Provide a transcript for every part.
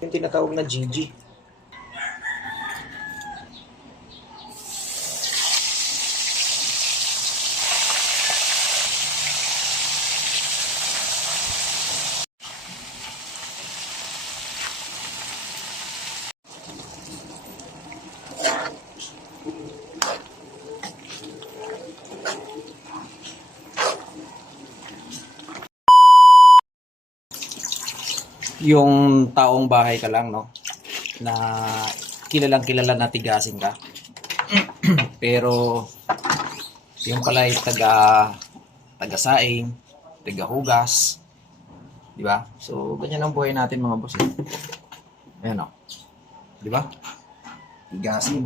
Yung tinatawag na Gigi. Yung taong bahay ka lang, no? Na kilalang kilala na tigasin ka. Pero yung pala ay taga-saing, taga-hugas, di ba? So ganyan ang buhay natin mga boss. Ayan o. Di ba? Tigasin.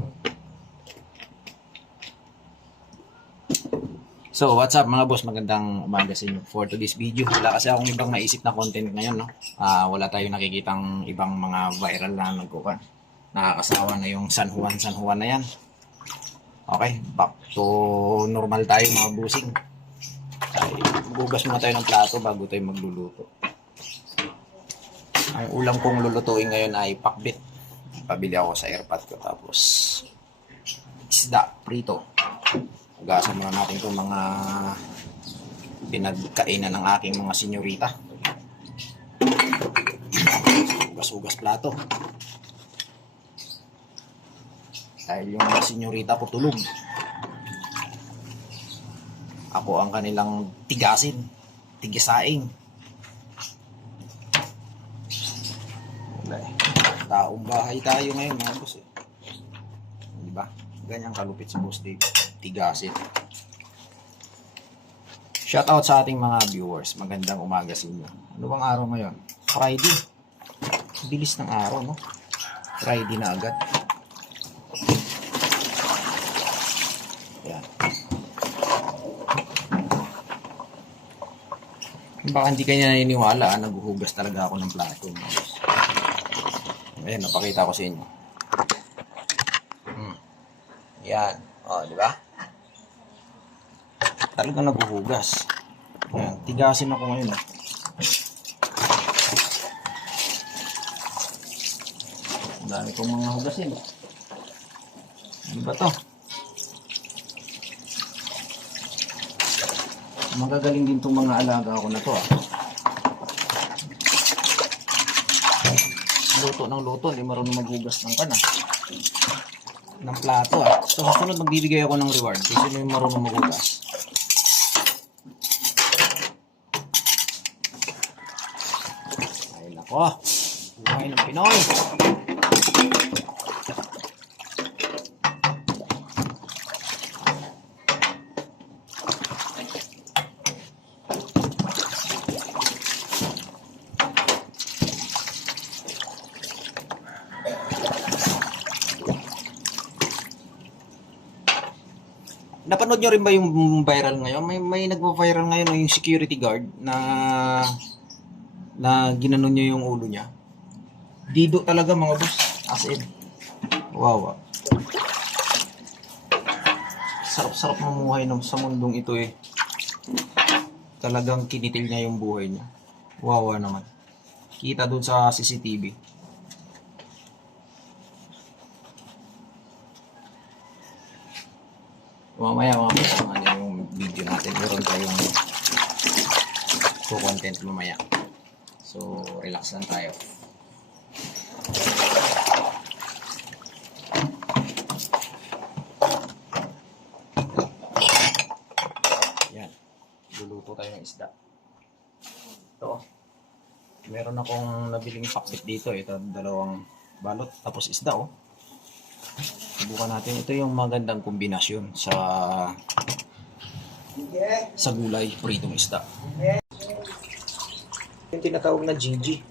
So, what's up mga boss? Magandang umaga sa inyo. For today's video, wala kasi akong ibang naisip na content ngayon, no? Wala tayong nakikitang ibang mga viral na nagkukan. Nakakasawa na yung San Juan na yan. Okay, back to normal tayo mga busing. Bugas muna tayo ng plato bago tayo magluluto. Ang ulam kong lulutuin ngayon ay pakbit. Pabili ako sa airpot ko, tapos isda, prito. Hugasan muna natin itong mga pinagkainan ng aking mga senyorita. Hugas-hugas plato. Dahil yung mga senyorita ko tulog. Ako ang kanilang tigasin, tigisaing. Taong bahay tayo ngayon mga boss eh. Diba? Ganyan kalupit si Boss Dave. Tigasin. Shoutout sa ating mga viewers. Magandang umaga sa inyo. Ano bang araw ngayon? Friday. Bilis ng araw, no? Friday na agad. Ayan. Baka hindi kanya naniniwala, naghuhugas talaga ako ng plato. Ayan, napakita ko sa inyo. Yan. O, di ba? Talagang naghuhugas. Ayan, tigasin ako ngayon. Ang dami kong mga hugasin. Ano ba to? Magagaling din itong mga alaga ako na to. Luto ng luto, hindi marunong maghugas ng ng plato. So susunod magbibigay ako ng reward kasi sino yung marunong maghugas. Ay nako, buhay ng Pinoy. Napanood nyo rin ba yung viral ngayon? May nagpa-viral ngayon yung security guard na ginanon niya yung ulo niya. Dido talaga mga boss. As in. Wow. Sarap-sarap mamuhay sa mundong ito eh. Talagang kinitil niya yung buhay niya. Wow naman. Kita dun sa CCTV. Mamaya yung video natin, meron tayong content mamaya, so relax lang tayo. Yan, luluto tayo ng isda. Ito, meron akong nabiling pakbit dito, ito dalawang balot tapos isda. Subukan natin. Ito yung magandang kombinasyon sa gulay, pritong isda. Yung tinatawag na Gigi.